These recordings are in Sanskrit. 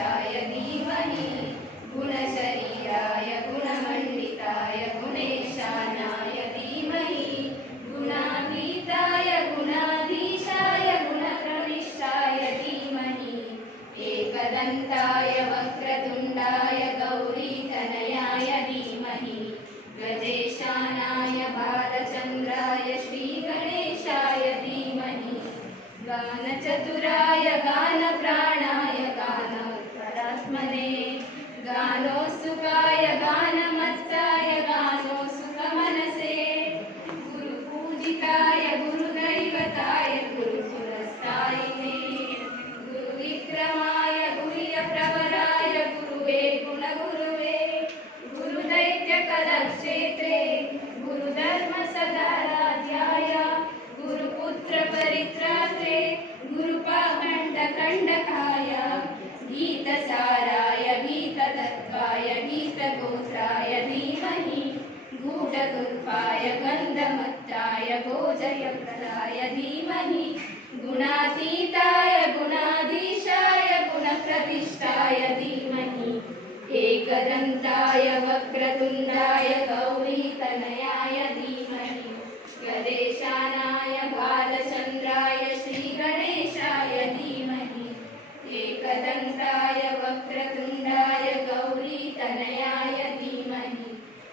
गणेशाय धीमहि गुणशरीराय गुणमण्डिताय गुणेशानाय धीमहि गुणातीताय गुणाधीशाय गुणप्रविष्टाय धीमहि एकदन्ताय वक्रतुण्डाय गौरीतनयाय धीमहि गजेशानाय बालचन्द्राय श्रीगणेशाय धीमहि गानचतुराय गानप्राणाय गानोत्करात्मने गानोत्सुकाय गानमत्ताय गानोत्सुकमनसे गुरुपूजिताय गुरुदैवताय गुरुपुरस्तायिने गुरुविक्रमाय गुह्यप्रवराय गुरुवे गुणगुरुवे गुरुदैत्यकलक्षेत्रे गुरुधर्मसदाराध्याय गुरुपुत्रपरित्रात्रे गुरुपाखण्डकण्डकाय गीतसाराय गीततत्त्वाय गीतगोत्राय धीमहि गूढगुल्फाय गन्धमत्ताय गोजयप्रदाय धीमहि गुणातीताय गुणाधीशाय गुणप्रतिष्ठाय धीमहि एकदन्ताय वक्रतुण्डाय गौरीतनयाय धीमहि गणेशानाय बालचन्द्राय श्रीगणेशाय धीमहि एकदन्ताय वक्रतुण्डाय गौरीतनयाय धीमहि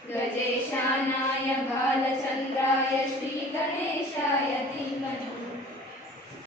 गजेशानाय बालचन्द्राय श्रीगणेशाय धीमहि